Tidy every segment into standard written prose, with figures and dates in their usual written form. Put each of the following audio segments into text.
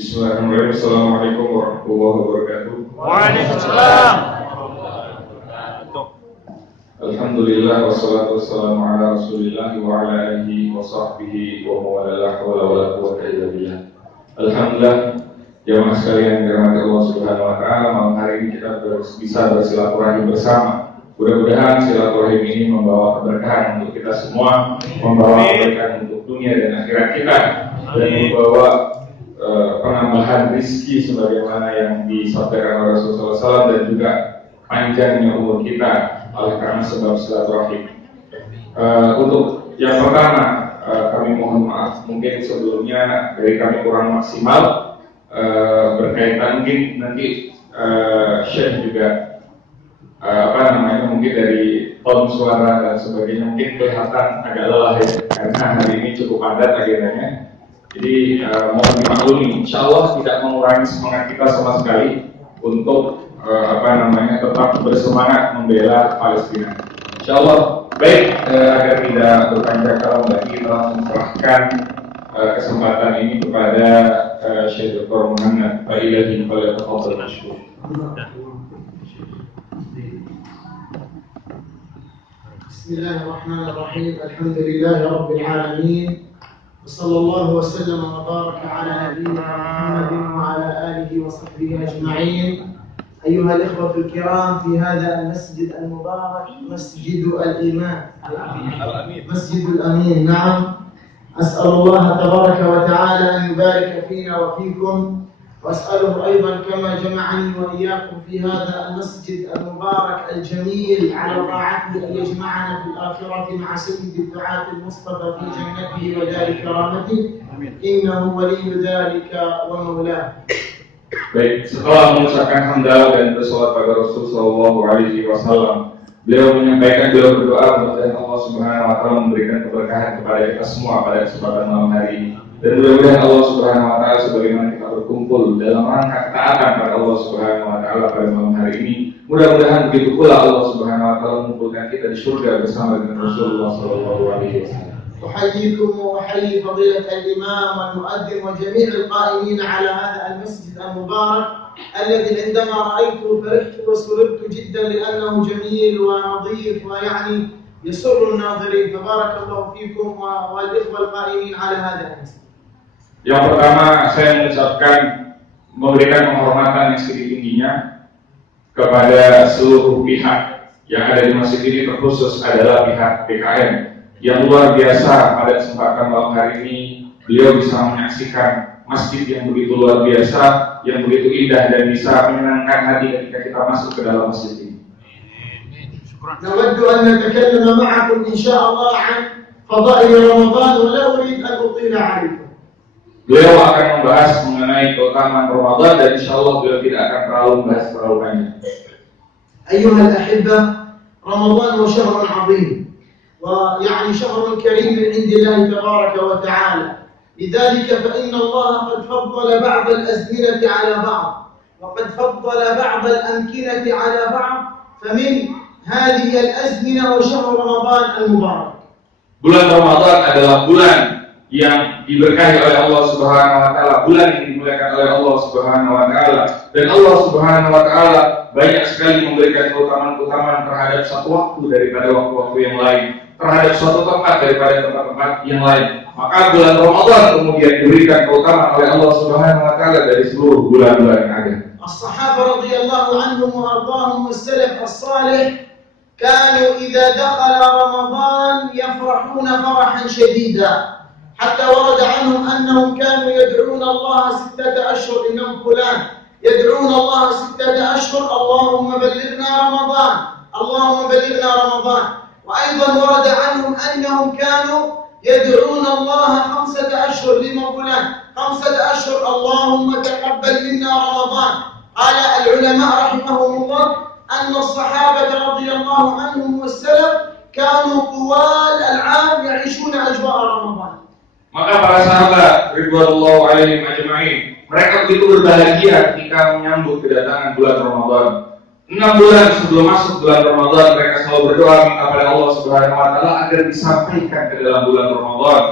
Bismillahirrahmanirrahim. Assalamualaikum warahmatullahi wabarakatuh. Waalaikumsalam. Alhamdulillah wassalatu wassalamu ala Rasulillah wa ala alihi wa sahbihi wa mawalah wa la quwwata illa billah. Alhamdulillah, jamaah sekalian dirahmati Allah Subhanahu wa taala, malam hari ini kita bisa bersilaturahim bersama. Mudah-mudahan silaturahim ini membawa keberkahan untuk kita semua, membawa keberkahan untuk dunia dan akhirat kita, dan membawa penambahan rizki sebagaimana yang disampaikan oleh Rasulullah SAW, dan juga panjangnya umur kita oleh karena sebab silaturahim. Untuk yang pertama, kami mohon maaf mungkin sebelumnya dari kami kurang maksimal berkaitan mungkin nanti Syekh juga mungkin dari tone suara dan sebagainya mungkin kelihatan agak lelah ya, karena hari ini cukup padat agendanya. Jadi mohon dimaklumi, insyaallah tidak mengurangi semangat kita sama sekali untuk tetap bersemangat membela Palestina. Insyaallah. Baik, agar tidak berpanjang kala lagi, kita langsung serahkan kesempatan ini kepada Syekh Dr. Muhammad Failahin Falyatafadhal mashkur. Bismillahirrahmanirrahim. Alhamdulillahi rabbil alamin. وصلى الله وسلم وبارك على نبينا محمد وعلى آله وصحبه أجمعين. أيها الإخوة الكرام، في هذا المسجد المبارك مسجد الإيمان، مسجد الأمين. نعم، أسأل الله تبارك وتعالى أن يبارك فينا وفيكم، وأسأله أيضا كما جمعني وإياكم في هذا المسجد المبارك الجميل على طاعته أن يجمعنا في الآخرة مع سيد الدعاة المصطفى في جنته ودار كرامته، إنه ولي ذلك ومولاه. Baik, setelah mengucapkan hamdalah dan bersolawat pada Rasul Sallallahu Alaihi Wasallam, beliau berdoa mudah-mudahan Allah Subhanahu Wa Taala memberikan keberkahan kepada kita semua pada kesempatan malam hari ini. Dan mudah-mudahan Allah Subhanahu Wa Taala sebagaimana kita berkumpul dalam rangka ketaatan pada Allah Subhanahu Wa Taala pada malam hari ini, mudah-mudahan begitu pula Allah Subhanahu Wa Taala mengumpulkan kita di surga bersama dengan Rasulullah Sallallahu Alaihi Wasallam. أحييكم وأحيي فضيلة الإمام والمؤذن وجميع القائمين على هذا المسجد المبارك الذي عندما رأيته فرحت وسررت جدا لأنه جميل ونظيف ويعني يسر الناظرين. فبارك الله فيكم والإخوة القائمين على هذا المسجد. Yang pertama, saya memberikan penghormatan yang setinggi-tingginya kepada seluruh pihak yang ada di masjid ini, terkhusus adalah pihak PKN. Yang luar biasa pada kesempatan malam hari ini beliau bisa menyaksikan masjid yang begitu luar biasa, yang begitu indah dan bisa menyenangkan hati ketika kita masuk ke dalam masjid ini. نود أن نتكلم معكم إن شاء الله عن فضائل رمضان ولا أريد أن أطيل عليكم. Beliau akan membahas mengenai keutamaan Ramadan dan insya Allah beliau tidak akan membahas terlalu banyak. أيها الأحبة، رمضان وشهر عظيم، ويعني شهر كريم من عند الله تبارك وتعالى. لذلك فإن الله قد فضل بعض الأزمنة على بعض، وقد فضل بعض الأمكنة على بعض، فمن هذه الأزمنة وشهر رمضان المبارك. Bulan Ramadan adalah bulan yang diberkahi oleh Allah Subhanahu Wa Taala, bulan yang dimuliakan oleh Allah Subhanahu Wa Taala, dan Allah Subhanahu Wa Taala banyak sekali memberikan keutamaan-keutamaan terhadap satu waktu daripada waktu-waktu yang lain, terhadap suatu tempat daripada tempat-tempat yang lain. Maka bulan Ramadan kemudian diberikan keutamaan oleh Allah Subhanahu Wa Taala dari seluruh bulan-bulan yang ada. الصحابة رضي الله عنهم وأرضاهم والسلف الصالح كانوا إذا دخل رمضان يفرحون فرحا شديدا، حتى ورد عنهم أنهم كانوا يدعون الله 6 أشهر، إنهم فلان يدعون الله 6 أشهر اللهم بلغنا رمضان، اللهم بلغنا رمضان. وأيضا ورد عنهم أنهم كانوا يدعون الله 5 أشهر لما فلان 5 أشهر اللهم تقبل منا رمضان. قال العلماء رحمهم الله أن الصحابة رضي الله عنهم والسلف كانوا طوال العام يعيشون أجواء رمضان. Maka para sahabat ridwanullah alaihim ajma'in, mereka begitu berbahagia ketika menyambut kedatangan bulan Ramadan. 6 bulan sebelum masuk bulan Ramadan, mereka selalu berdoa minta pada Allah Subhanahu Wa Taala agar disampaikan ke dalam bulan Ramadan.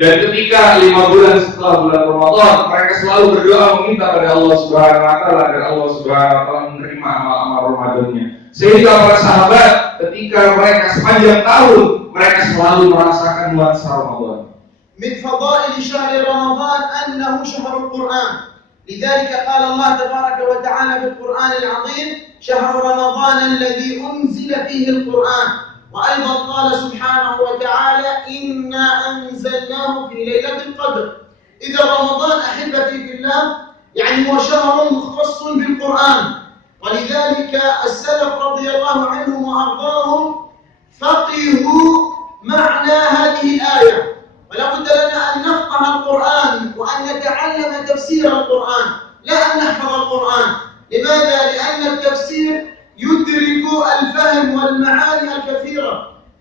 Dan ketika 5 bulan setelah bulan Ramadan, mereka selalu berdoa meminta pada Allah Subhanahu wa taala agar Allah Subhanahu wa taala menerima amal-amal Ramadannya. Sehingga para sahabat ketika mereka sepanjang tahun mereka selalu merasakan nuansa Ramadan. من فضائل شهر رمضان أنه شهر القرآن. لذلك قال الله تبارك وتعالى في القرآن العظيم: شهر رمضان الذي أنزل فيه القرآن. وأيضا قال سبحانه وتعالى: إنا أنزلناه في ليلة القدر. إذا رمضان أحبتي في الله يعني هو شهر مختص بالقرآن، ولذلك السلف رضي الله عنهم وأرضاهم فقهوا معنى هذه الآية. ولا بد لنا أن نفقه القرآن وأن نتعلم تفسير القرآن، لا أن نحفظ القرآن. لماذا؟ لأن التفسير يدرك الفهم والمعاني الكثيرة.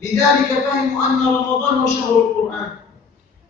لذلك فهموا أن رمضان هو شهر القرآن.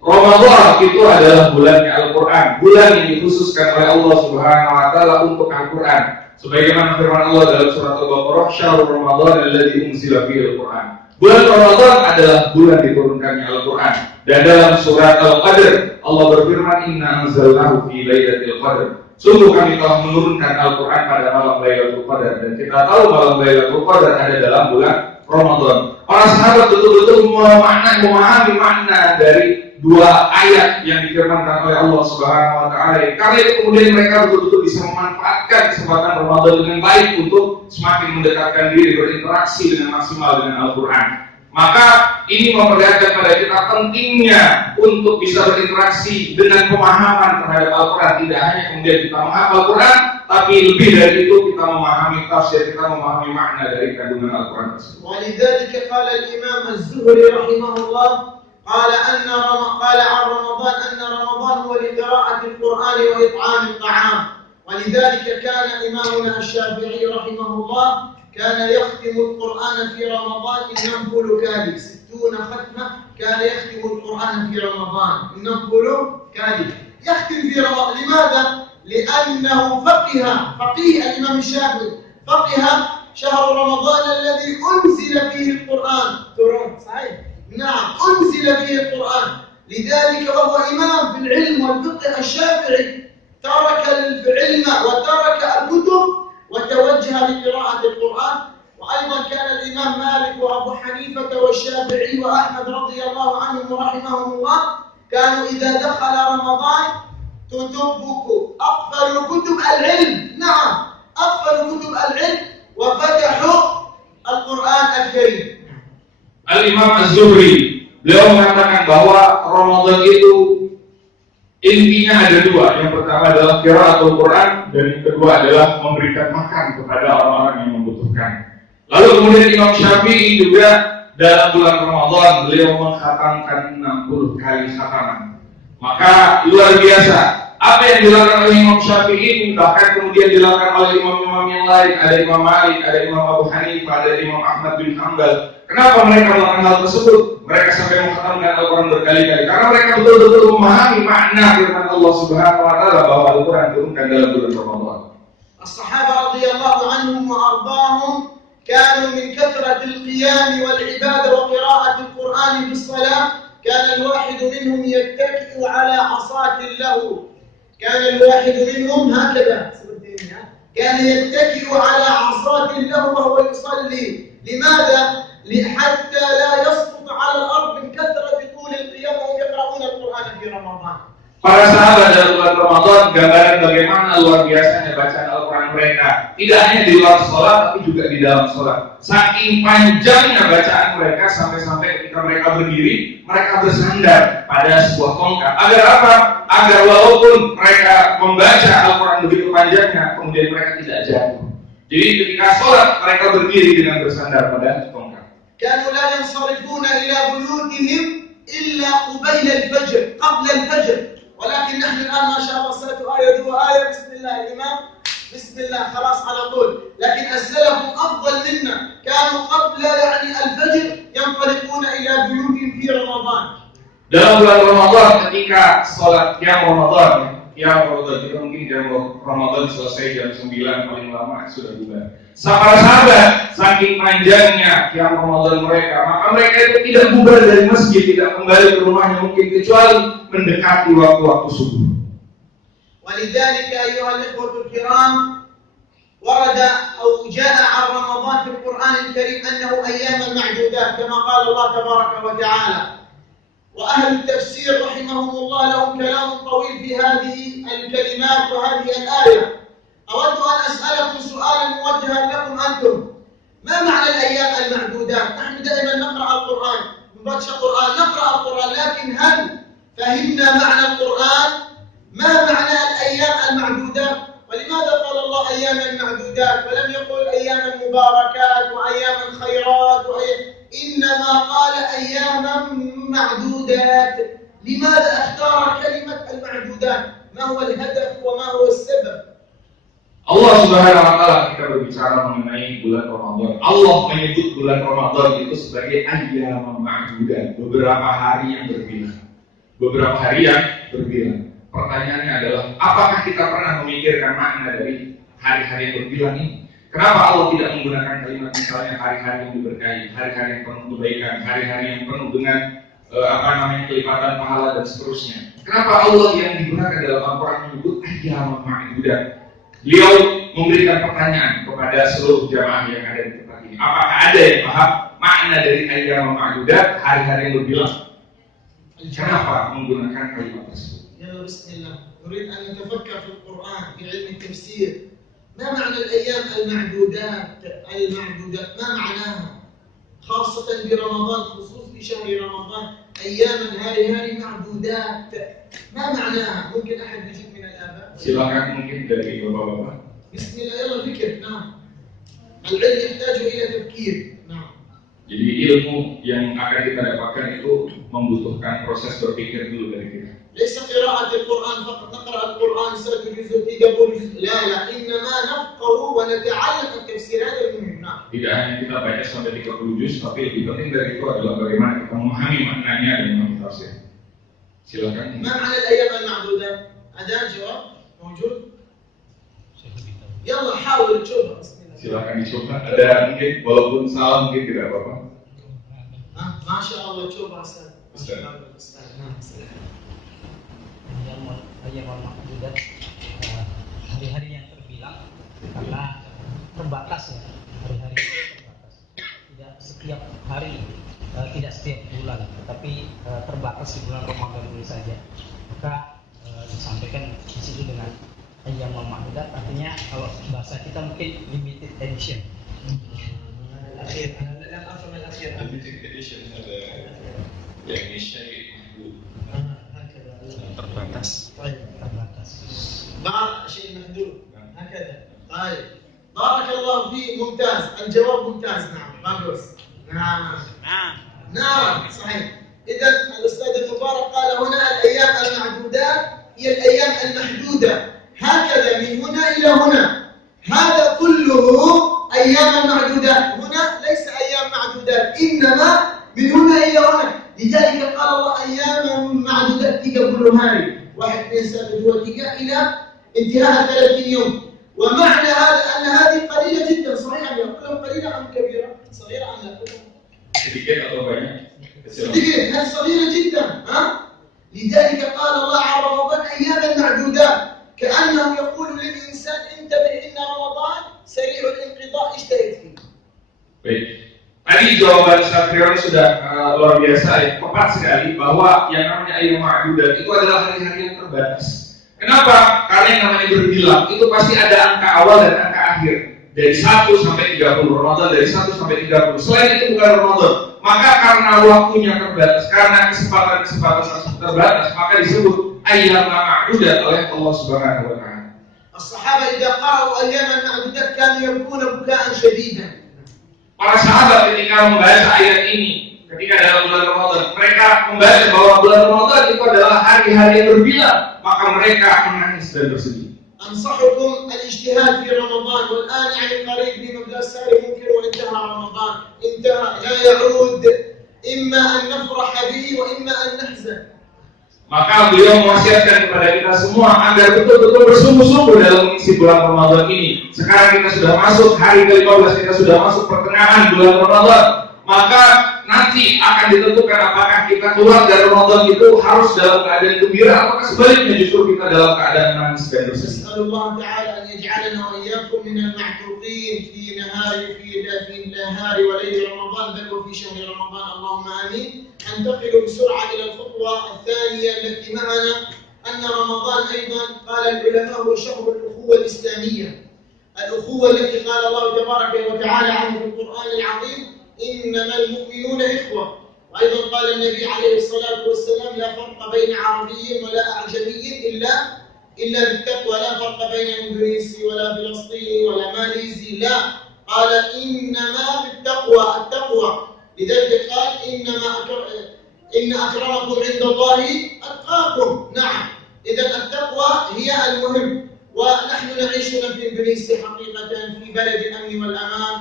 Ramadan itu adalah bulannya Al-Quran, bulan yang dikhususkan oleh Allah Subhanahu wa taala untuk Al-Quran. Sebagaimana firman Allah dalam surat Al-Baqarah, "Syahrul Ramadan alladzi unzila fihi Al-Quran." Bulan Ramadan adalah bulan diturunkannya Al-Quran. Dan dalam surat Al-Qadr Allah berfirman, "Inna anzalnahu fi lailatul qadr." Sungguh kami telah menurunkan Al-Quran pada malam Lailatul Qadar. Dan kita tahu malam Lailatul Qadar ada dalam bulan Ramadan. Para sahabat betul-betul memahami makna dari dua ayat yang difirmankan oleh Allah Subhanahu wa taala. Karena itu kemudian mereka betul-betul bisa memanfaatkan kesempatan Ramadan dengan baik untuk semakin mendekatkan diri, berinteraksi dengan maksimal dengan Al-Quran. Maka ini memperlihatkan pada kita pentingnya untuk bisa berinteraksi dengan pemahaman terhadap Al-Quran. Tidak hanya kemudian kita menghafal Al-Quran, tapi lebih dari itu kita memahami tafsir, kita memahami makna dari kandungan Al-Quran tersebut. ولذلك قال الإمام الزهري رحمه الله قال عن رمضان أن رمضان هو لقراءة القرآن وإطعام الطعام. ولذلك كان إمامنا الشافعي رحمه الله كان يختم القرآن في رمضان النمبل كالي 60 ختمة. كان يختم القرآن في رمضان النمبل كالي يختم في رمضان. لماذا؟ لأنه فقيه الإمام الشافعي فقه شهر رمضان الذي أنزل فيه القرآن. صحيح؟ نعم، أنزل فيه القرآن. لذلك وهو إمام في العلم والفقه الشافعي ترك العلم وترك الكتب وتوجه لقراءة القرآن. وأيضا كان الإمام مالك وأبو حنيفة والشافعي وأحمد رضي الله عنهم ورحمهم الله كانوا إذا دخل رمضان تتبكوا أقفل كتب العلم. نعم، أقفل كتب العلم وفتحوا القرآن الكريم. Al-Imam Az-Zuhri beliau mengatakan bahwa Ramadan itu intinya ada dua. Yang pertama adalah qiraatul Quran dan yang kedua adalah memberikan makan kepada orang-orang yang membutuhkan. Lalu kemudian Imam Syafi'i juga dalam bulan Ramadan beliau mengkhatamkan 60 kali khataman. Maka luar biasa apa yang dilakukan oleh Imam Syafi'i, bahkan kemudian dilakukan oleh imam-imam yang lain. Ada Imam Malik, ada Imam Abu Hanifah, ada Imam Ahmad bin Hanbal. Kenapa mereka melakukan hal tersebut? Mereka sampai mengkhatamkan Al-Quran berkali-kali karena mereka betul-betul memahami makna firman Allah Subhanahu wa taala bahwa Al-Quran diturunkan dalam bulan Ramadan. As-sahabah radhiyallahu anhum wa ardahum kanu min kathrati al-qiyam wal ibadah wa qira'ati al-Quran bis salat. Kana al-wahid minhum yattaki'u ala 'asatin lahu. كان الواحد منهم هكذا كان يتكئ على عصاة له وهو يصلي. لماذا؟ حتى لا يسقط على الأرض من كثرة طول القيام وهم يقرؤون القرآن في رمضان. Para sahabat dalam bulan Ramadan gambaran bagaimana luar biasanya bacaan Al-Quran mereka. Tidak hanya di luar sholat tapi juga di dalam sholat. Saking panjangnya bacaan mereka sampai-sampai ketika mereka berdiri mereka bersandar pada sebuah tongkat. Agar apa? Agar walaupun mereka membaca Al-Quran begitu panjangnya kemudian mereka tidak jatuh. Jadi ketika sholat mereka berdiri dengan bersandar pada tongkat. كانوا لا ينصرفون إلى بيوتهم إلا قبيل الفجر قبل الفجر. ولكن نحن الآن ما شاء الله صلاة آية وآية بسم الله الإمام بسم الله خلاص على طول. لكن السلف أفضل منا كانوا قبل الفجر ينطلقون إلى بيوتهم في رمضان. Dalam bulan Ramadan ketika sholat qiyam Ramadan Ya Ramadan, kita mungkin jam Ramadan selesai jam 9 paling lama sudah bubar. Sahabat-sahabat, saking panjangnya qiyam Ramadan mereka, maka mereka itu tidak bubar dari masjid, tidak kembali ke rumahnya mungkin kecuali mendekati waktu-waktu subuh. ولذلك أيها الإخوة الكرام ورد أو جاء عن رمضان في القرآن الكريم أنه أيام معدودات كما قال الله تبارك وتعالى. وأهل التفسير رحمهم الله لهم كلام طويل في هذه الكلمات وهذه الآية. أود أن أسألكم سؤالا موجها لكم أنتم، ما معنى الأيام المعدودات؟ نحن دائما نقرأ القرآن، نقرأ القرآن، لكن هل فهمنا معنى القرآن؟ ما معنى الأيام المعدودات؟ ولماذا قال الله أياما معدودات ولم يقل أياما مباركات وأياما خيرات إنما قال أياما معدودات؟ لماذا اختار كلمة المعدودات؟ ما هو الهدف وما هو السبب؟ Allah Subhanahu wa taala ketika berbicara mengenai bulan Ramadan, Allah menyebut bulan Ramadan itu sebagai ayyam ma'dudat, beberapa hari yang berbilang. Beberapa hari yang berbilang. Pertanyaannya adalah, apakah kita pernah memikirkan makna dari hari-hari yang berbilang ini? Kenapa Allah tidak menggunakan kalimat misalnya hari-hari yang diberkahi, hari-hari yang penuh kebaikan, hari-hari yang penuh dengan kelipatan pahala dan seterusnya? Kenapa Allah yang digunakan dalam Al-Quran menyebut ayyam ma'dudat? Beliau memberikan pertanyaan kepada seluruh jamaah yang ada di tempat ini. Apakah ada yang paham makna dari ayyam ma'dudat, hari-hari yang berbilang? Kenapa menggunakan kalimat tersebut? يلا بسم الله، نريد أن نتفكر في القرآن في علم التفسير. ما معنى الأيام المعدودات؟ ما معناها؟ خاصة في رمضان، خصوصا في شهر رمضان، أياما هذه معدودات، ما معناها؟ ممكن أحد يجيب من الآباء؟ Silakan mungkin dari bapak-bapak. بسم الله، يلا فكر. نعم. العلم يحتاج إلى تفكير. نعم. Jadi ilmu yang akan kita dapatkan itu membutuhkan proses berpikir dulu dari kita. ليس قراءة القرآن فقط، نقرأ القرآن سورة الجزء 30 لا إنما نفقه ونتعلم التفسير، هذا المهم. نعم. Tidak hanya kita baca sampai 30 juz, tapi lebih penting dari itu adalah bagaimana kita memahami maknanya dan mentafsir. Silakan. ما معنى الأيام المعدودة؟ أداة جواب موجود؟ يلا حاول تشوفها. Silakan dicoba. Ada mungkin walaupun salah mungkin tidak apa-apa. ما شاء الله تشوفها أستاذ. Ayyam ma'dudat, hari-hari yang terbilang karena terbatas ya, hari-hari terbatas. Tidak setiap hari, tidak setiap bulan, tetapi terbatas di bulan Ramadan ini saja. Maka disampaikan di situ dengan ayyam ma'dudat, artinya kalau bahasa kita mungkin limited edition. Limited edition ada yang syai' terbatas. Terbatas. بعض شيء محدود هكذا. طيب بارك الله فيك، ممتاز، الجواب ممتاز. نعم مبروك. نعم صحيح. إذا الأستاذ المبارك قال هنا الأيام المعدودات هي الأيام المحدودة، هكذا من هنا إلى هنا، هذا كله أيام معدودات. هنا ليس أيام معدودات، إنما من هنا إلى هنا. لذلك قال الله أياما معدودات 30 hari، 1 2 3 4 إلى انتهاء 30 يوم. ومعنى هذا أن هذه قليلة جدا. صحيح أم لا؟ كلهم قليلة أم كبيرة؟ صغيرة أم لا؟ Sedikit atau banyak? صغيرة، هذه صغيرة جدا. لذلك قال الله عن رمضان أياما معدودات، كأنه يقول للإنسان انتبه إن رمضان سريع الانقضاء، اجتهد فيه. Baik. Tadi jawaban Ustaz Firman sudah luar biasa ya, tepat sekali bahwa yang namanya ayyam ma'dudat itu adalah hari-hari yang terbatas. Kenapa? Karena yang namanya berbilang itu pasti ada angka awal dan angka akhir. Dari 1 sampai 30 Ramadan, dari 1 sampai 30. Selain itu bukan Ramadan. Maka karena waktunya terbatas, karena kesempatan terbatas, maka disebut ayyam ma'dudat oleh Allah Subhanahu wa taala. الصحابة إذا قرأوا أيام المعدودات كانوا يبكون بكاء شديدا. Para sahabat ketika membaca ayat ini, ketika dalam bulan Ramadan, mereka membaca bahwa bulan Ramadan itu adalah hari-hari yang berbilang, maka mereka menangis dan bersedih. أنصحكم الاجتهاد في رمضان، والآن يعني قريب بمبلغ ساري ممكن وانتهى رمضان، انتهى لا يعود، إما أن نفرح به وإما أن نحزن. Maka beliau mewasiatkan kepada kita semua agar betul-betul bersungguh-sungguh dalam mengisi bulan Ramadan ini. Sekarang kita sudah masuk hari ke-15, kita sudah masuk pertengahan bulan Ramadan. Maka nanti akan ditentukan apakah kita keluar dari Ramadan itu harus dalam keadaan gembira atau sebaliknya justru kita dalam keadaan menangis dan bersedih. Nasallallahu ta'ala an yaj'alana wa iyyakum min al-ma'tuqin fi nahari wa layli Ramadan bal wa fi shahri Ramadan. Allahumma amin. ننتقل بسرعة إلى الخطوة الثانية التي معنا أن رمضان أيضا قال العلماء هو شهر الأخوة الإسلامية، الأخوة التي قال الله تبارك وتعالى عنه في القرآن العظيم إنما المؤمنون إخوة. وأيضا قال النبي عليه الصلاة والسلام لا فرق بين عربي ولا أعجمي إلا بالتقوى، لا فرق بين إندونيسي ولا فلسطيني ولا ماليزي، لا، قال إنما بالتقوى. لذلك قال إن أكرمكم عند الله أتقاكم. نعم، إذا التقوى هي المهم. ونحن نعيش في إندونيسيا حقيقة في بلد الأمن والأمان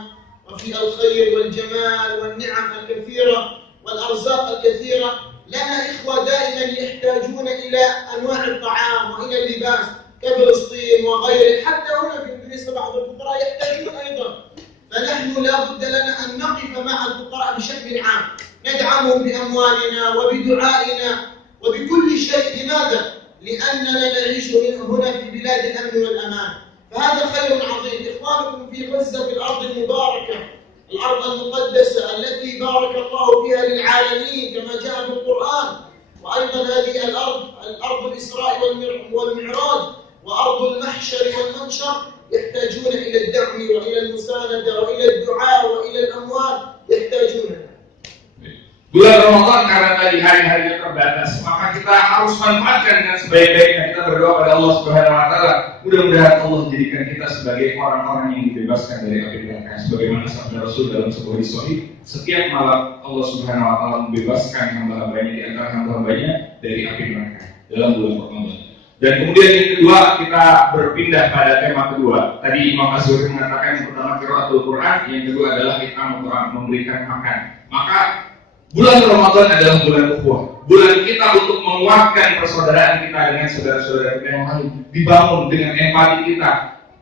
وفي الخير والجمال والنعم الكثيرة والأرزاق الكثيرة. لنا إخوة دائما يحتاجون إلى أنواع الطعام وإلى اللباس كفلسطين وغيره، حتى هنا في إندونيسيا بعض الفقراء يحتاجون أيضا. فنحن لا بد لنا أن نقف مع الفقراء بشكل عام، ندعمهم بأموالنا وبدعائنا وبكل شيء. لماذا؟ لأننا نعيش هنا في بلاد الأمن والأمان، فهذا خير عظيم. إخوانكم في غزة في الأرض المباركة، الأرض المقدسة التي بارك الله فيها للعالمين كما جاء في القرآن. وأيضا هذه الأرض الإسراء والمعراج وأرض المحشر والمنشر يحتاجون إلى الدعم وإلى المساندة وإلى الدعاء وإلى الأموال، يحتاجونها. Bulan Ramadan karena tadi hari-harinya terbatas, maka kita harus manfaatkan dengan sebaik-baiknya. Kita berdoa pada Allah Subhanahu wa taala, mudah-mudahan Allah jadikan kita sebagai orang-orang yang dibebaskan dari api neraka. Sebagaimana sabda Rasul dalam sebuah hadis sahih, setiap malam Allah Subhanahu wa taala membebaskan hamba-hambanya di antara hamba-hambanya dari api neraka dalam bulan Ramadan. Dan kemudian yang kedua, kita berpindah pada tema kedua. Tadi Imam Az-Zuhri mengatakan yang pertama qiraatul Quran, yang kedua adalah it'amul Quran, memberikan makan. Maka bulan Ramadan adalah bulan ukhuwah, bulan kita untuk menguatkan persaudaraan kita dengan saudara-saudara kita yang lain, dibangun dengan empati kita,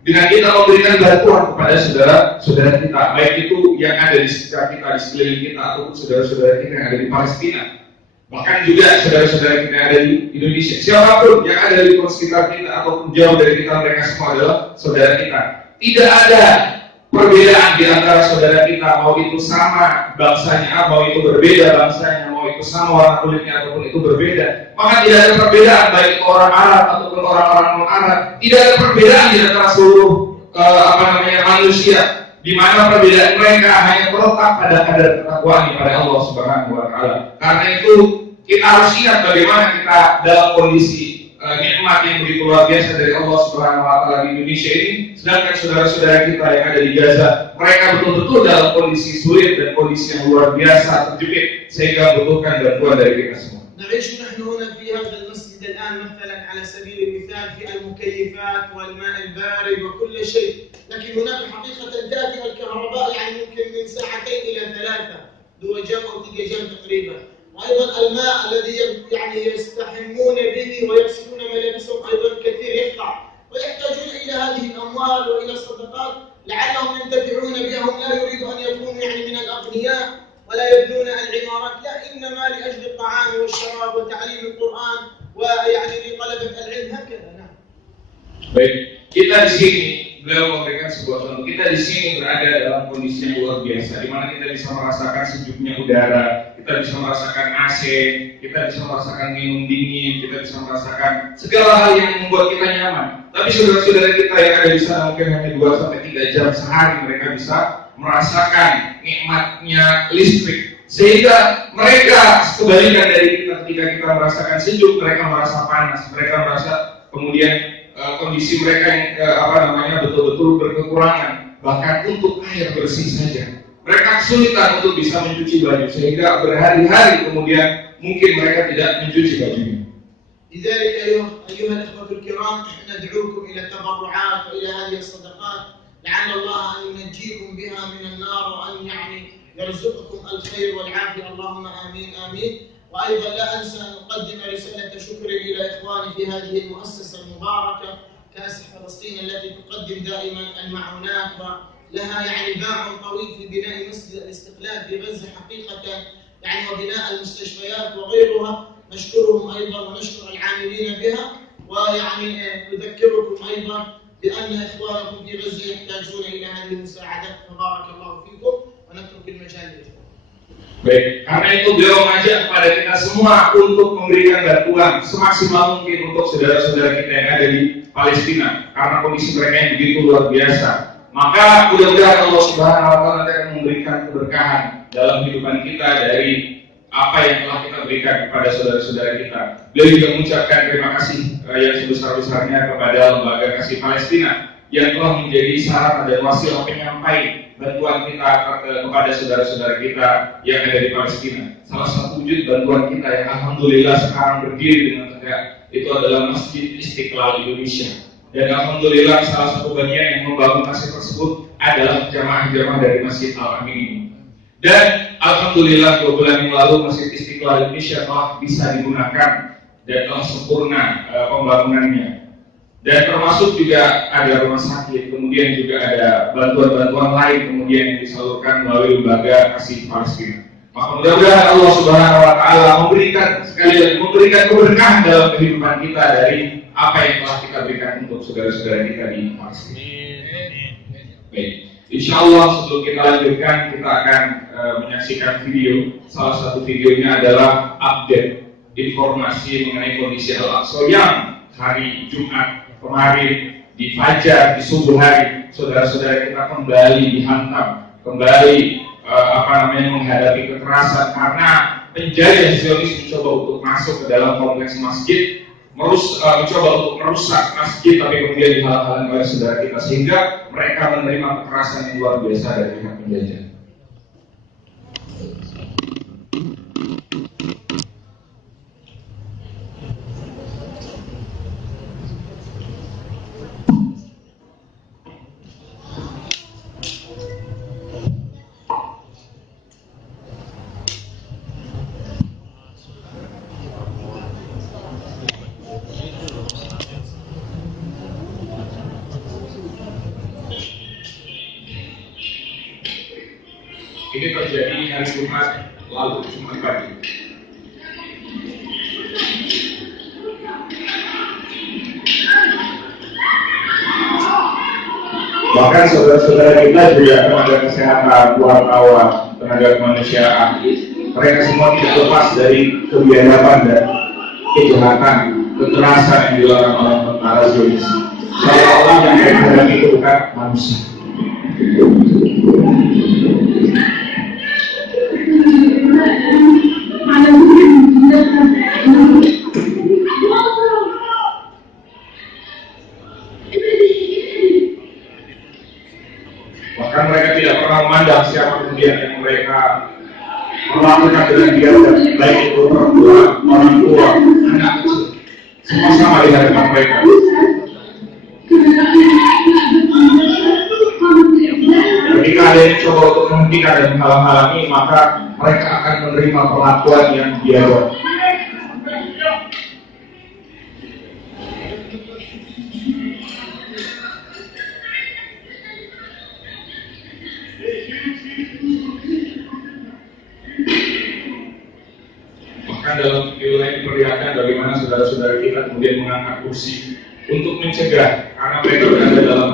dengan kita memberikan bantuan kepada saudara-saudara kita, baik itu yang ada di sekitar kita, di sekeliling kita, ataupun saudara-saudara kita yang ada di Palestina. Bahkan juga saudara-saudara kita yang ada di Indonesia, siapapun yang ada di sekitar kita ataupun jauh dari kita, mereka semua adalah saudara kita. Tidak ada perbedaan di antara saudara kita, mau itu sama bangsanya, mau itu berbeda bangsanya, mau itu sama warna kulitnya ataupun itu berbeda. Maka tidak ada perbedaan baik orang Arab ataupun orang-orang non-Arab. Tidak ada perbedaan di antara seluruh manusia, di mana perbedaan mereka hanya terletak pada kadar ketakwaan kepada Allah Subhanahu wa taala. Karena itu kita harus ingat bagaimana kita dalam kondisi nikmat yang begitu luar biasa dari Allah Subhanahu wa taala di Indonesia ini, sedangkan saudara-saudara kita yang ada di Gaza, mereka betul-betul dalam kondisi sulit dan kondisi yang luar biasa, terjepit, sehingga membutuhkan bantuan dari kita semua. نعيش نحن هنا في هذا المسجد الآن مثلا على سبيل المثال في المكيفات والماء البارد وكل شيء، لكن هناك حقيقة تأتي الكهرباء يعني ممكن من 2 إلى 3 2 جم أو 3 جم تقريبا. وأيضا الماء الذي يعني يستحمون به ويغسلون ملابسهم أيضا كثير يقطع، ويحتاجون إلى هذه الأموال وإلى الصدقات لعلهم ينتفعون بها. هم لا يريدوا أن يكونوا يعني من الأغنياء ولا يبنون العمارات، لا، إنما لأجل الطعام والشراب وتعليم القرآن ويعني لطلبة العلم هكذا. نعم. Baik, kita di sini beliau memberikan sebuah contoh. Kita di sini berada dalam kondisi yang luar biasa, di mana kita bisa merasakan sejuknya udara, kita bisa merasakan AC, kita bisa merasakan minum dingin, kita bisa merasakan segala hal yang membuat kita nyaman. Tapi saudara-saudara kita yang ada di sana mungkin hanya 2-3 jam sehari mereka bisa merasakan nikmatnya listrik, sehingga mereka kebalikan dari kita. Ketika kita merasakan sejuk, mereka merasa panas, mereka merasa kemudian kondisi mereka yang betul-betul berkekurangan, bahkan untuk air bersih saja mereka kesulitan untuk bisa mencuci baju, sehingga berhari-hari kemudian mungkin mereka tidak mencuci bajunya. لذلك أيها الأخوة الكرام ندعوكم إلى التبرعات وإلى هذه الصدقات لعل الله أن ينجيكم بها من النار وأن يعني يرزقكم الخير والعافية. اللهم آمين آمين. وأيضا لا أنسى أن أقدم رسالة شكر إلى إخواني في هذه المؤسسة المباركة كاسح فلسطين التي تقدم دائما المعونات ولها يعني باع طويل في بناء مسجد الاستقلال في غزة حقيقة يعني وبناء المستشفيات وغيرها. نشكرهم أيضا ونشكر العاملين بها، ويعني نذكركم أيضا بأن إخوانكم في غزة يحتاجون إلى هذه المساعدات. فبارك الله فيكم ونترك المجال لكم. Baik, karena itu beliau mengajak kepada kita semua untuk memberikan bantuan semaksimal mungkin untuk saudara-saudara kita yang ada di Palestina, karena kondisi mereka yang begitu luar biasa. Maka mudah-mudahan Allah Subhanahu wa Ta'ala akan memberikan keberkahan dalam kehidupan kita dari apa yang telah kita berikan kepada saudara-saudara kita. Beliau juga mengucapkan terima kasih yang sebesar-besarnya kepada Lembaga Kasih Palestina yang telah menjadi sarana dan wasilah penyampai bantuan kita kepada saudara-saudara kita yang ada di Palestina. Salah satu wujud bantuan kita yang alhamdulillah sekarang berdiri dengan tegak itu adalah Masjid Istiqlal Indonesia. Dan alhamdulillah salah satu bagian yang membangun masjid tersebut adalah jamaah-jamaah dari Masjid Al-Amin ini. Dan alhamdulillah 2 bulan yang lalu Masjid Istiqlal Indonesia telah bisa digunakan dan telah sempurna pembangunannya. Dan termasuk juga ada rumah sakit, kemudian juga ada bantuan-bantuan lain kemudian yang disalurkan melalui Lembaga Kasih Palestina. Maka mudah-mudahan Allah Subhanahu wa Ta'ala memberikan keberkahan dalam kehidupan kita dari apa yang telah kita berikan untuk saudara-saudara kita di Palestina. Baik, insya Allah sebelum kita lanjutkan kita akan menyaksikan video. Salah satu videonya adalah update informasi mengenai kondisi Al-Aqsa yang hari Jumat kemarin di Fajar, di subuh hari, saudara-saudara kita kembali dihantam, kembali menghadapi kekerasan karena penjajah Zionis mencoba untuk masuk ke dalam kompleks masjid, mencoba untuk merusak masjid, tapi kemudian dihalang-halangi oleh saudara kita sehingga mereka menerima kekerasan yang luar biasa dari pihak penjajah. Ini terjadi hari Jumat lalu, Jumat pagi. Bahkan saudara-saudara kita juga tenaga kesehatan, wartawan, tenaga kemanusiaan, mereka semua tidak lepas dari kebiadaban dan kejahatan, kekerasan yang dilakukan oleh tentara Zionis. Seolah-olah yang mereka hadapi itu bukan manusia. Bahkan mereka tidak pernah memandang siapa kemudian yang mereka melakukan dengan biasa, baik itu perempuan, orang tua, anak kecil, semua sama di hadapan mereka. Ketika ada yang coba untuk menghentikan dan menghalang-halangi, maka mereka akan menerima perlakuan yang biasa. Bahkan dalam video lain diperlihatkan bagaimana saudara-saudara kita kemudian mengangkat kursi untuk mencegah, karena mereka berada dalam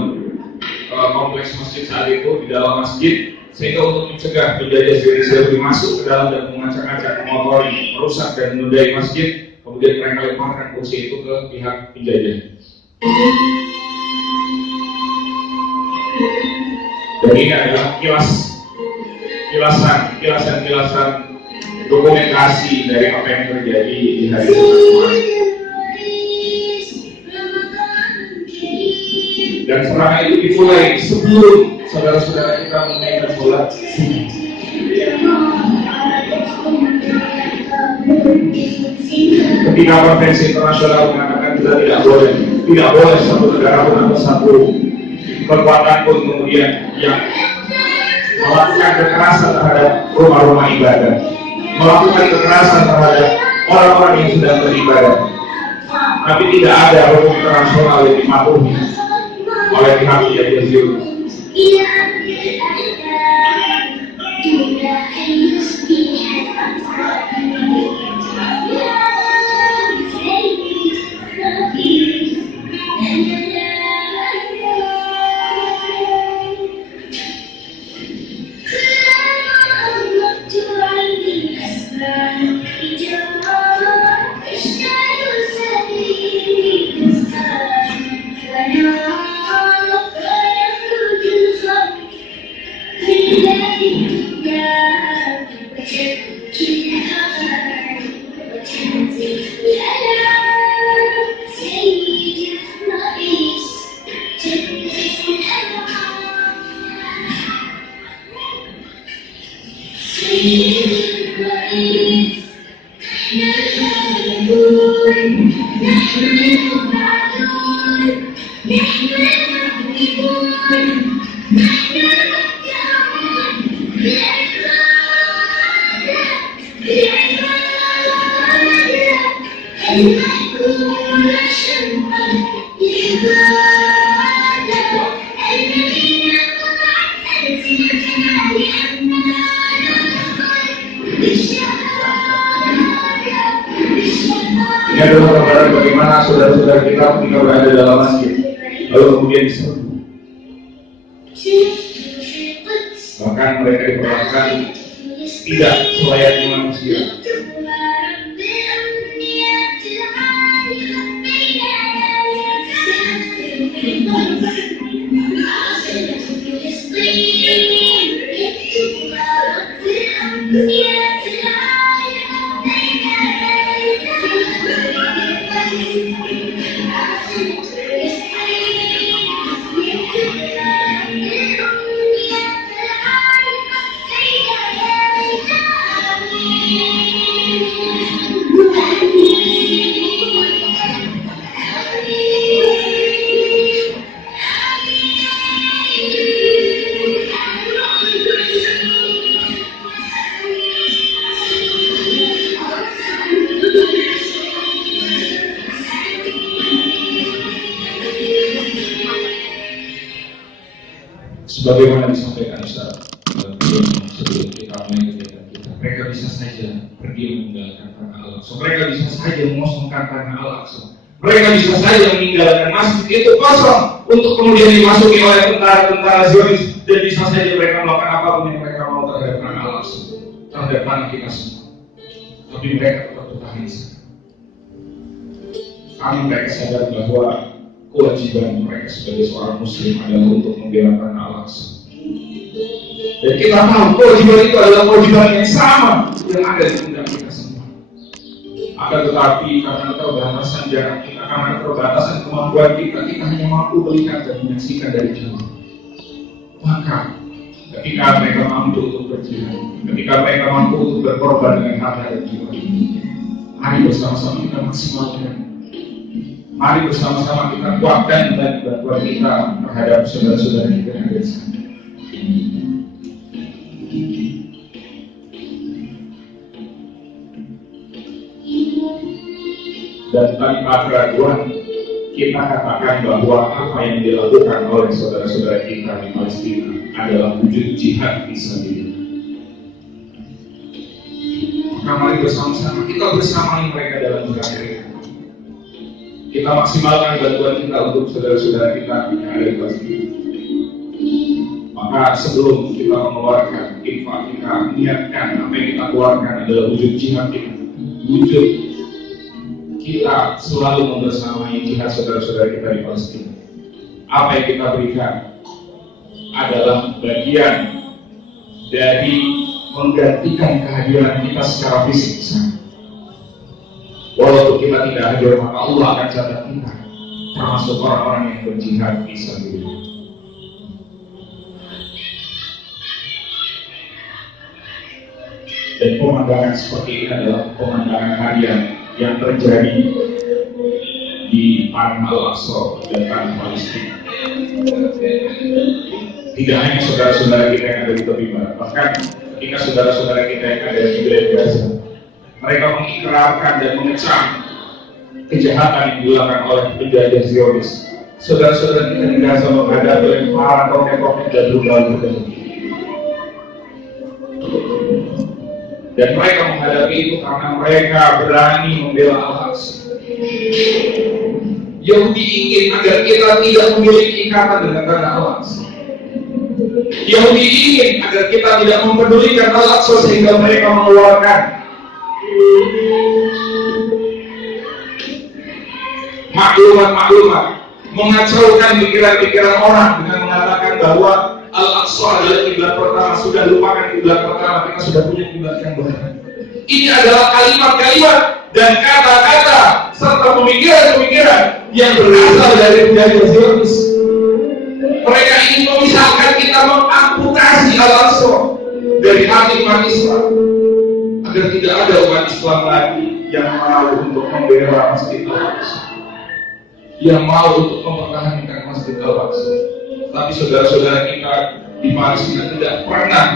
kompleks masjid saat itu, di dalam masjid, sehingga untuk mencegah penjajah Zionis lebih masuk ke dalam dan mengacak-acak, mengotori, merusak dan menodai masjid, kemudian mereka lemparkan kursi itu ke pihak penjajah. Dan ini adalah kilasan dokumentasi dari apa yang terjadi di hari kemarin. Dan serangan itu dimulai sebelum saudara-saudara kita memainkan bola. Ketika konvensi internasional mengatakan kita tidak boleh satu negara pun atau satu kekuatan pun kemudian yang melakukan kekerasan terhadap rumah-rumah ibadah. melakukan kekerasan terhadap orang-orang yang sedang beribadah, tapi tidak ada hukum internasional yang dipatuhi oleh pihak Al-Jazeera. Ini adalah gambaran bagaimana saudara-saudara kita ketika berada dalam masjid lalu kemudian diserbu. Bahkan mereka diperlakukan tidak selayaknya manusia. Sebagaimana disampaikan Ustaz sebelum kita mulai kegiatan kita, mereka bisa saja pergi meninggalkan tanah Al-Aqsa, mereka bisa saja mengosongkan tanah Al-Aqsa, mereka bisa saja meninggalkan masjid itu kosong untuk kemudian dimasuki oleh tentara-tentara Zionis, dan bisa saja mereka melakukan apapun yang mereka mau terhadap tanah Al-Aqsa, terhadap tanah kita semua. Tapi mereka tetap bertahan di sana. Kami mereka sadar bahwa kewajiban mereka sebagai seorang muslim adalah untuk membela tanah Al-Aqsa. Dan kita tahu kewajiban itu adalah kewajiban yang sama yang ada di pundak kita semua. Akan tetapi karena keterbatasan jarak kita, karena keterbatasan kemampuan kita, kita hanya mampu melihat dan menyaksikan dari jauh. Maka ketika mereka mampu untuk berjihad, ketika mereka mampu untuk berkorban dengan harta dan jiwa, mari bersama-sama kita maksimalkan. Mari bersama-sama kita kuatkan dan bantuan kita terhadap saudara-saudara kita yang ada di sana. Dan tanpa keraguan kita katakan bahwa apa yang dilakukan oleh saudara-saudara kita di Palestina adalah wujud jihad fisabilillah. Maka mari bersama-sama kita bersamai mereka dalam jihad mereka. Kita maksimalkan bantuan kita untuk saudara-saudara kita yang ada di Palestina. Maka sebelum kita mengeluarkan infak, kita niatkan apa yang kita keluarkan adalah wujud jihad kita, wujud kita selalu membersamai jihad saudara-saudara kita di Palestina. Apa yang kita berikan adalah bagian dari menggantikan kehadiran kita secara fisik di sana. Walaupun kita tidak hadir, maka Allah akan catat kita termasuk orang-orang yang berjihad fisabilillah. Dan pemandangan seperti ini adalah pemandangan harian yang terjadi di tanah Al-Aqsa dan tanah Palestina. Tidak hanya saudara-saudara kita yang ada di tepi barat, bahkan ketika saudara-saudara kita yang ada di Gaza, mereka mengikrarkan dan mengecam kejahatan yang dilakukan oleh penjajah Zionis. Saudara-saudara kita di Gaza menghadapi lemparan roket-roket dan rudal-rudal, dan mereka menghadapi itu karena mereka berani membela Al-Aqsa. Yahudi ingin agar kita tidak memiliki ikatan dengan tanah Al-Aqsa. Yahudi ingin agar kita tidak mempedulikan Al-Aqsa sehingga mereka mengeluarkan maklumat, mengacaukan pikiran-pikiran orang dengan mengatakan bahwa Al-Aqsa adalah kiblat pertama. Sudah lupakan kiblat pertama, kita sudah punya kiblat yang baru. Ini adalah kalimat-kalimat dan kata-kata serta pemikiran-pemikiran yang berasal dari penjajah Zionis. Mereka ingin memisahkan kita, mengamputasi Al-Aqsa dari hati umat Islam, agar tidak ada umat Islam lagi yang mau untuk membela Masjid Al-Aqsa, yang mau untuk mempertahankan Masjid Al-Aqsa. Tapi saudara-saudara kita di Palestina tidak pernah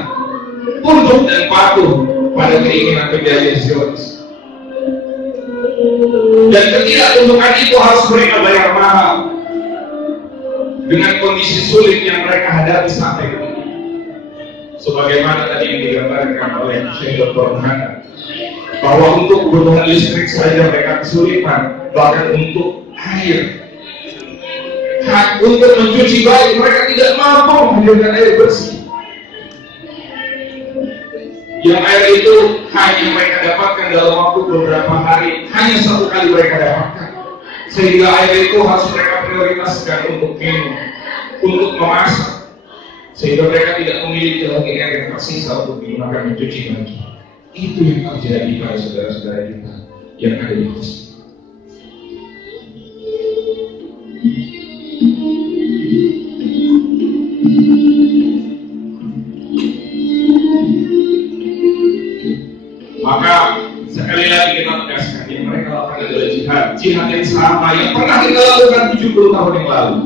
tunduk dan patuh pada keinginan penjajah Zionis. Dan ketidaktundukan itu harus mereka bayar mahal dengan kondisi sulit yang mereka hadapi sampai ini. Sebagaimana tadi yang digambarkan oleh Syekh Dr. Muhammad, bahwa untuk kebutuhan listrik saja mereka kesulitan, bahkan untuk air, untuk mencuci baju mereka tidak mampu menghadirkan air bersih. Yang air itu hanya mereka dapatkan dalam waktu beberapa hari, hanya satu kali mereka dapatkan, sehingga air itu harus mereka prioritaskan untuk minum, untuk memasak, sehingga mereka tidak memiliki lagi air yang tersisa untuk digunakan mencuci baju. Itu yang terjadi pada saudara-saudara kita yang ada di Palestina. Maka sekali lagi kita tegaskan, yang mereka lakukan adalah jihad yang sama yang pernah kita lakukan 70 tahun yang lalu.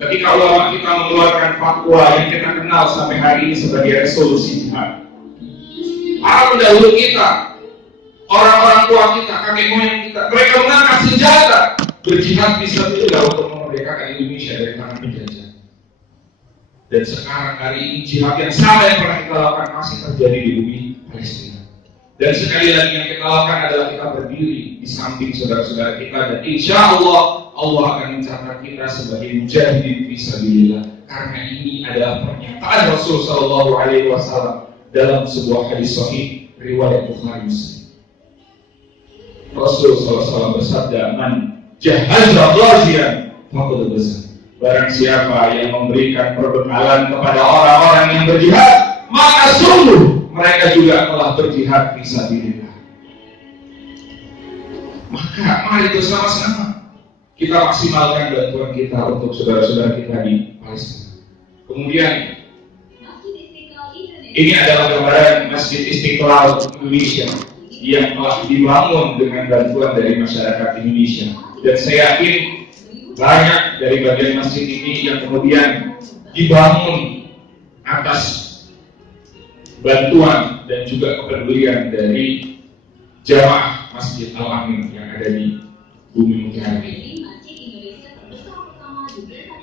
Ketika ulama kita mengeluarkan fatwa yang kita kenal sampai hari ini sebagai resolusi jihad. Para pendahulu kita, orang-orang tua kita, kakek moyang kita, mereka mengangkat senjata berjihad fisabilillah untuk memerdekakan Indonesia dari tangan penjajah. Dan sekarang hari ini jihad yang sama yang pernah kita lakukan masih terjadi di bumi Palestina. Dan sekali lagi yang kita lakukan adalah kita berdiri di samping saudara-saudara kita, dan insya Allah Allah akan mencatat kita sebagai mujahidin fisabilillah, karena ini adalah pernyataan Rasul Shallallahu Alaihi Wasallam dalam sebuah hadis sahih riwayat Bukhari Muslim. Rasul SAW bersabda, "Man jahaza ghaziyan faqad baza." Barang siapa yang memberikan perbekalan kepada orang-orang yang berjihad, maka sungguh mereka juga telah berjihad fisabilillah. Maka mari bersama-sama kita maksimalkan bantuan kita untuk saudara-saudara kita di Palestina. Kemudian ini adalah gambaran Masjid Istiqlal Indonesia yang telah dibangun dengan bantuan dari masyarakat Indonesia. Dan saya yakin banyak dari bagian masjid ini yang kemudian dibangun atas bantuan dan juga kepedulian dari jamaah Masjid Al-Amin yang ada di bumi Mutiara ini.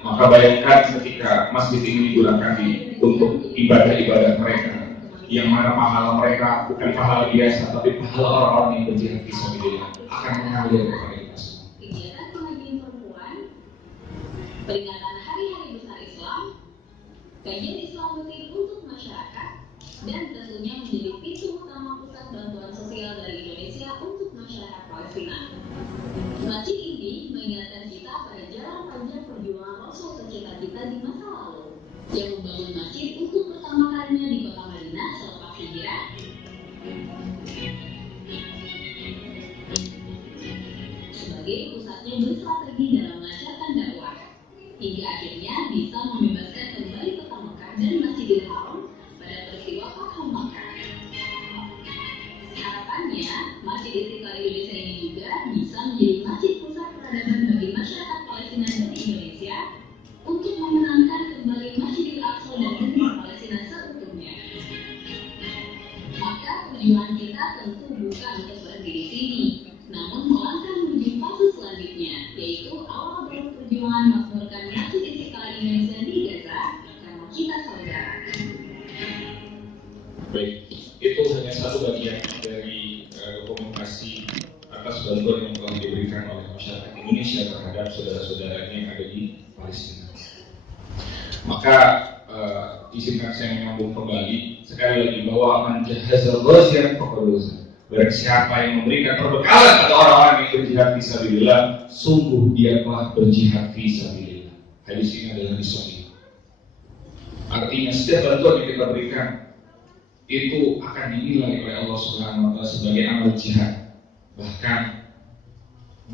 Maka bayangkan ketika masjid ini digunakan untuk ibadah-ibadah mereka, yang mana pahala mereka bukan pahala biasa, tapi pahala orang-orang yang berjihad fisabilillah akan mengalir kepada kita semua. Kegiatan pengajian perempuan, peringatan hari-hari besar Islam, kajian Islam rutin untuk masyarakat, dan tentunya menjadi pintu utama pusat bantuan sosial dari Indonesia untuk masyarakat Palestina. Masjid ini mengingatkan kita pada jalan panjang perjuangan Rasul tercinta kita di masa lalu, yang membangun masjid untuk pertama kalinya di kota Madinah selepas hijrah. Sebagai pusatnya berstrategi dalam melancarkan dakwah, hingga akhirnya bisa membebaskan kembali kota Mekah dan Masjidil Haram pada peristiwa Fathu Makkah. Harapannya, Masjid Istiqlal Indonesia ini juga bisa menjadi masjid pusat peradaban bagi masyarakat Palestina dan Indonesia untuk memenangkan kembali Masjidil Aqsa dan negeri Palestina seutuhnya. tentu bukan untuk berhenti di sini, namun melangkah menuju fase selanjutnya, yaitu awal dari perjuangan makmurkan Masjid Istiqlal Indonesia di Gaza karena kita saudara. Baik, itu hanya satu bagian dari dokumentasi atas bantuan yang telah diberikan oleh masyarakat Indonesia terhadap saudara-saudaranya yang ada di Palestina. Maka izinkan saya menyambung kembali sekali lagi bahwa man jahazal ghaziyan faqad ghaza. Barang siapa yang memberikan perbekalan pada orang-orang yang berjihad fisabilillah, sungguh dia telah berjihad fisabilillah. Hadis ini adalah hadis sahih. Artinya setiap bantuan yang kita berikan itu akan dinilai oleh Allah Subhanahu wa taala sebagai amal jihad. Bahkan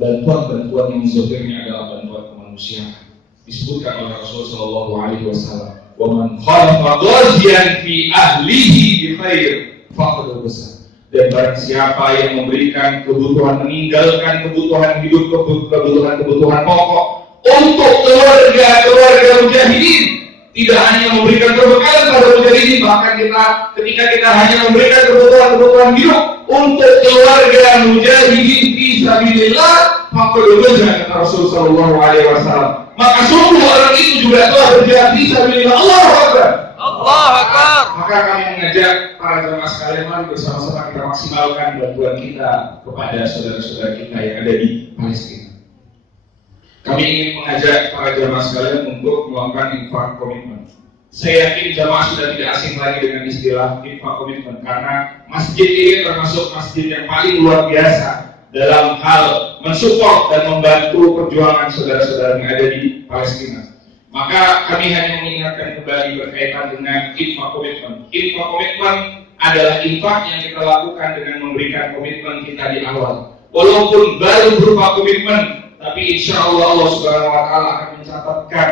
bantuan-bantuan yang zahirnya adalah bantuan kemanusiaan. Disebutkan oleh Rasulullah sallallahu alaihi wasallam, "Wa man khalafa ghaziyan fi ahlihi bi khair faqad ghaza." Dan barang siapa yang memberikan kebutuhan, meninggalkan kebutuhan hidup, kebutuhan pokok untuk keluarga mujahidin, tidak hanya memberikan perbekalan pada mujahidin, bahkan ketika kita hanya memberikan kebutuhan hidup untuk keluarga mujahidin fisabilillah, faqad ghaza, kata Rasulullah sallallahu alaihi wasallam. Maka sungguh orang itu juga telah berjihad fisabilillah. Allahu Akbar. Allahu Akbar. Maka kami mengajak para jemaah sekalian, mari bersama-sama kita maksimalkan bantuan kita kepada saudara-saudara kita yang ada di Palestina. Kami ingin mengajak para jemaah sekalian untuk melakukan infak komitmen. Saya yakin jemaah sudah tidak asing lagi dengan istilah infak komitmen, karena masjid ini termasuk masjid yang paling luar biasa dalam hal mensupport dan membantu perjuangan saudara-saudara yang ada di Palestina. Maka kami hanya mengingatkan kembali berkaitan dengan infak komitmen. Infak komitmen adalah infak yang kita lakukan dengan memberikan komitmen kita di awal. Walaupun baru berupa komitmen, tapi insya Allah Subhanahu wa taala akan mencatatkan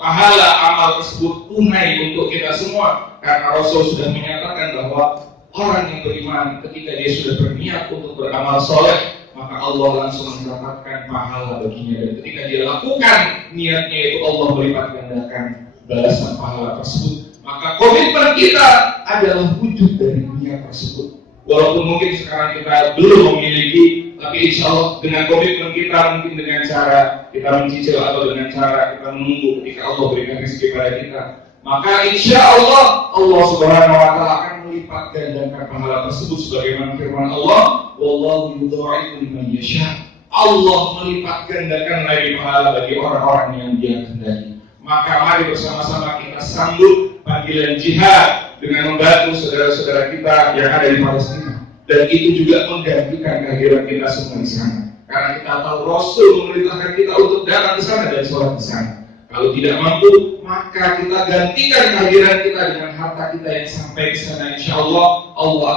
pahala amal tersebut tunai untuk kita semua. Karena Rasul sudah menyatakan bahwa orang yang beriman ketika dia sudah berniat untuk beramal soleh, maka Allah langsung mendapatkan pahala baginya. Dan ketika dia lakukan niatnya itu, Allah melipat gandakan balasan pahala tersebut. Maka komitmen kita adalah wujud dari niat tersebut. Walaupun mungkin sekarang kita belum memiliki, tapi insya Allah dengan komitmen kita, mungkin dengan cara kita mencicil atau dengan cara kita menunggu ketika Allah berikan rezeki pada kita, maka insya Allah Subhanahu wa taala akan melipat gandakan pahala tersebut sebagaimana firman Allah, wallahu yudha'ifu liman yasha. Allah melipat gandakan lagi pahala bagi orang-orang yang Dia kehendaki. Maka mari bersama-sama kita sambut panggilan jihad dengan membantu saudara-saudara kita yang ada di Palestina, dan itu juga menggantikan kehadiran kita semua di sana. Karena kita tahu Rasul memerintahkan kita untuk datang ke sana dan sholat di sana. Kalau tidak mampu, maka kita gantikan kehadiran kita dengan harta kita yang sampai ke sana. Insya Allah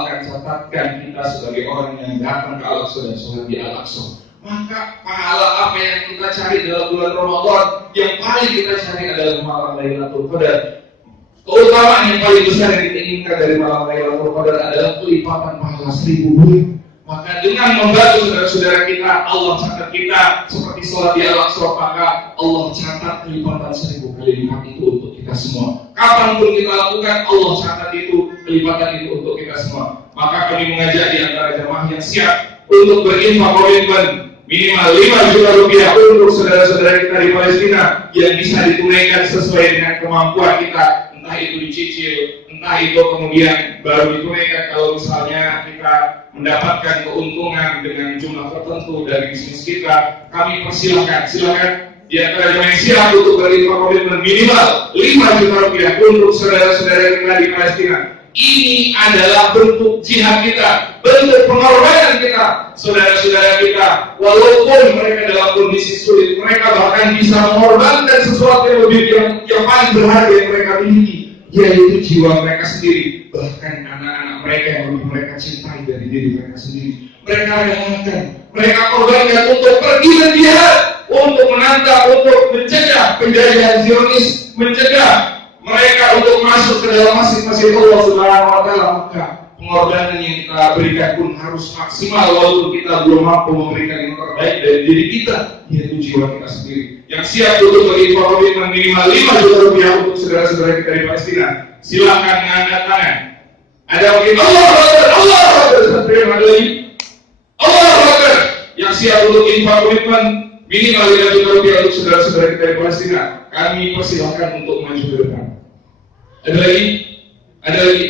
akan catatkan kita sebagai orang yang datang ke Al-Aqsa dan sholat di Al-Aqsa. Maka pahala apa yang kita cari dalam bulan Ramadan, yang paling kita cari adalah malam Lailatul Qadar. Keutamaan yang paling besar yang kita inginkan dari malam Lailatul Qadar adalah kelipatan pahala 1000 bulan. Maka dengan membantu saudara-saudara kita, Allah catat kita seperti sholat di Al-Aqsa, maka Allah catat kelipatan 1000 kali lipat itu untuk kita semua. Kapanpun kita lakukan, Allah catat itu, kelipatan itu untuk kita semua. Maka kami mengajak di antara jemaah yang siap untuk berinfak komitmen minimal 5 juta rupiah untuk saudara-saudara kita di Palestina yang bisa ditunaikan sesuai dengan kemampuan kita. Entah itu dicicil, entah itu kemudian baru ditunaikan kalau misalnya kita mendapatkan keuntungan dengan jumlah tertentu dari bisnis kita. Kami persilahkan, di antara jemaah yang siap untuk berinfak komitmen minimal 5 juta rupiah untuk saudara-saudara kita di Palestina. Ini adalah bentuk jihad kita, bentuk pengorbanan kita, saudara-saudara kita. Walaupun mereka dalam kondisi sulit, mereka bahkan bisa mengorbankan sesuatu yang lebih yang paling berharga yang mereka miliki, yaitu jiwa mereka sendiri. Bahkan anak-anak mereka yang lebih mereka cintai dari diri mereka sendiri, mereka relakan, mereka korbankan untuk pergi dan jihad, untuk menantang, untuk mencegah penjajahan Zionis, mencegah mereka untuk masuk ke dalam masjid-masjid Allah Subhanahu wa taala. Maka pengorbanan yang kita berikan pun harus maksimal, walaupun kita belum mampu memberikan yang terbaik dari diri kita, yaitu jiwa kita sendiri. Yang siap untuk berinfak komitmen minimal 5 juta rupiah untuk saudara-saudara kita di Palestina, silakan mengangkat tangan. Ada mungkin Allah Akbar, satu triliun, ada lagi Allah Akbar yang siap untuk infak komitmen minimal 5 juta rupiah untuk saudara-saudara kita di Palestina. Kami persilahkan untuk maju ke depan. Ada lagi?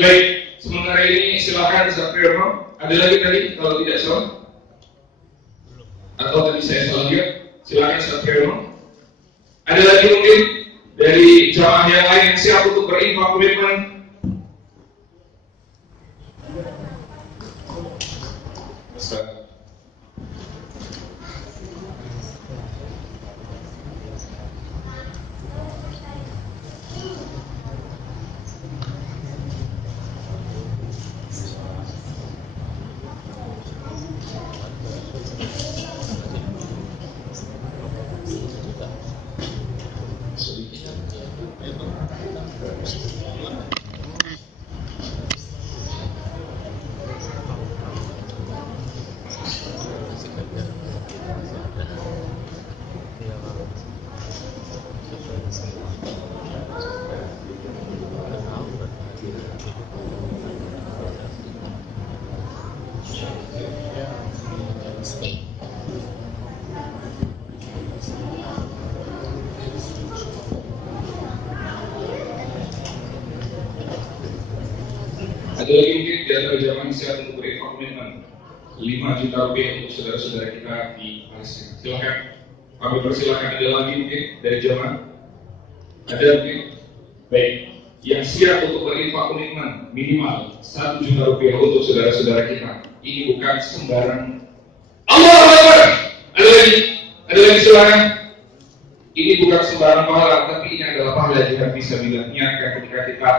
Baik. Sementara ini silakan Zakriono. Ada lagi tadi kalau tidak salah? Atau tadi saya salah lihat? Silakan Zakriono. Ada lagi mungkin dari jamaah yang lain yang siap untuk berinfak komitmen? Ada lagi mungkin di antara jamaah siap untuk berinfak komitmen 5 juta rupiah untuk saudara-saudara kita di Palestina. Silakan. Kami persilakan. Ada lagi mungkin dari jamaah? Ada mungkin? Baik. Yang siap untuk berinfak komitmen minimal 1 juta rupiah untuk saudara-saudara kita. Ini bukan sembarang. Allah Akbar. Ada lagi silakan. Ini bukan sembarang pahala, tapi ini adalah pahala jika bisa niatkan ketika kita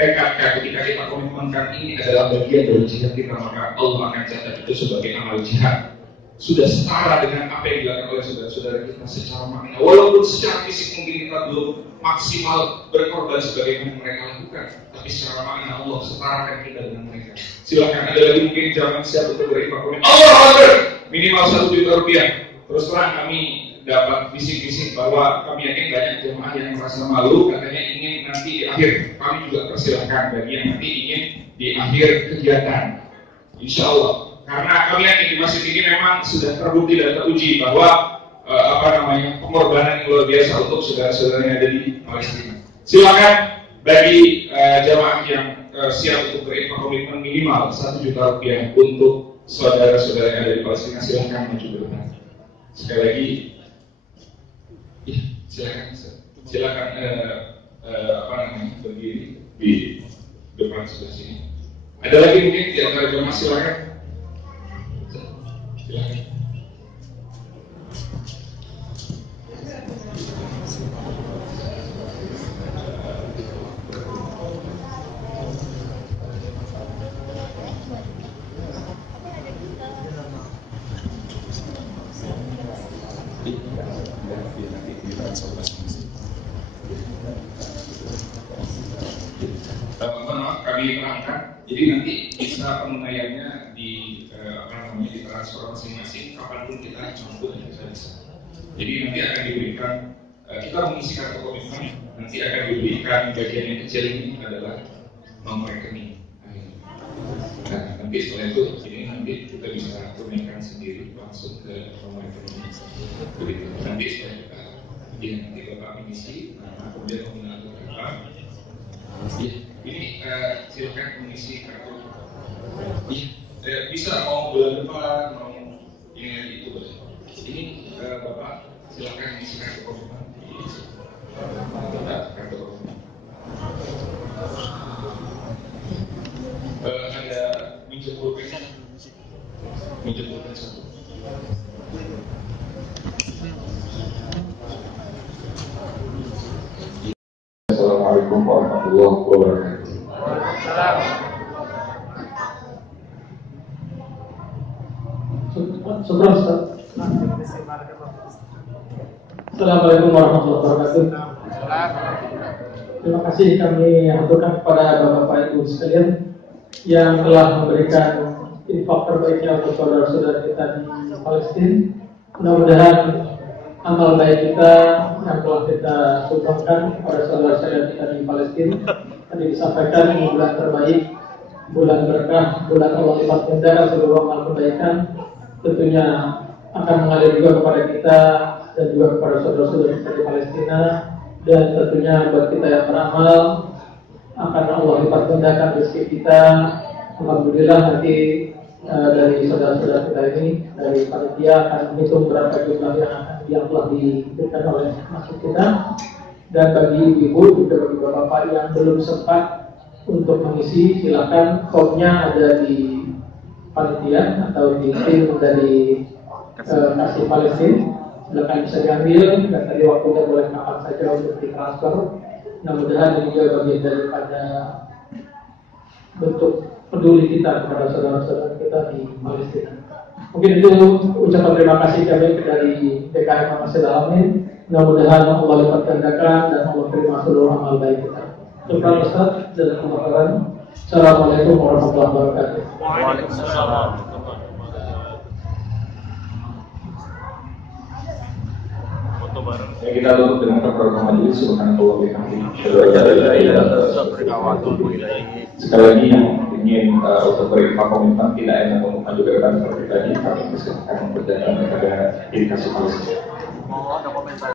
tekadkan, ketika kita komitmenkan ini adalah bagian dari jihad kita, maka Allah akan catat itu sebagai amal jihad. Sudah setara dengan apa yang dilakukan oleh saudara-saudara kita secara makna. Walaupun secara fisik mungkin kita belum maksimal berkorban sebagaimana mereka lakukan, tapi secara makna Allah setarakan kita dengan mereka. Silakan. Ada lagi mungkin jangan siap untuk berinfak komitmen. Allah Akbar. Minimal 1 juta rupiah. Terus terang kami dapat bisik-bisik bahwa kami yakin banyak jemaah yang merasa malu, katanya ingin nanti di akhir. Kami juga persilahkan bagi yang nanti ingin di akhir kegiatan, insya Allah. Karena kami yakin di masjid ini memang sudah terbukti dan teruji bahwa pengorbanan yang luar biasa untuk saudara-saudara yang ada di Palestina. Silakan bagi jemaah yang siap untuk berinfak komitmen minimal 1 juta rupiah untuk saudara-saudara yang ada di Palestina, silakan maju ke depan. Sekali lagi, silakan berdiri di depan sebelah sini. Ada lagi mungkin di antara jemaah, silakan. Maaf, kami terangkan. Jadi nanti bisa penunaiannya di transfer masing-masing. Kapanpun kita mampu dan bisa. Jadi nanti akan diberikan, kita mengisi kartu komitmen. Nanti akan diberikan bagian yang kecil ini adalah nomor rekening. Nah, nanti setelah itu ini nanti kita bisa tunaikan sendiri langsung ke nomor rekening. Begitu. Nanti setelah kita, nanti Bapak mengisi, kemudian nominal berapa? Ini silakan mengisi kartu. Bisa mau bulan depan, mau ini itu boleh. Ini Bapak silakan mengisi kartu komitmen. Kartu komitmen. Ada minjem pulpen satu. Assalamualaikum warahmatullahi wabarakatuh. Assalamualaikum warahmatullahi wabarakatuh. Terima kasih kami haturkan kepada Bapak Ibu sekalian yang telah memberikan infak terbaiknya untuk saudara-saudara kita di Palestina. Mudah-mudahan amal baik kita yang telah kita sumbangkan kepada saudara-saudara kita di Palestina tadi disampaikan ini bulan terbaik bulan berkah, bulan Allah lipat ganda seluruh amal kebaikan, tentunya akan mengalir juga kepada kita dan juga kepada saudara-saudara kita di Palestina, dan tentunya buat kita yang beramal akan Allah lipat gandakan rezeki kita. Alhamdulillah nanti dari saudara-saudara kita ini dari panitia akan menghitung berapa jumlah yang telah diberikan oleh masjid kita, dan bagi ibu juga bagi bapak yang belum sempat untuk mengisi, silakan formnya ada di panitia atau di tim dari Kasih Palestina, silakan bisa diambil, dan tadi waktunya boleh kapan saja untuk ditransfer. Mudah-mudahan ini juga bagian daripada bentuk peduli kita kepada saudara-saudara kita di Palestina. Mungkin itu ucapan terima kasih kami dari DKM Masjid Al-Amin. Mudah-mudahan Allah lipat gandakan dan Allah terima seluruh amal baik kita. Terima kasih dan pemaparan. Assalamualaikum warahmatullahi wabarakatuh. Waalaikumsalam. Foto bareng. Ya, kita tutup dengan kafaratul majelis. Subhanallah wa bihamdihi. Asyhadu an la ilaha illa anta. Sekali lagi yang ingin untuk berinfak komitmen tidak enak untuk mengajukan pribadi, kami akan berjanji kepada Kasih Palestina.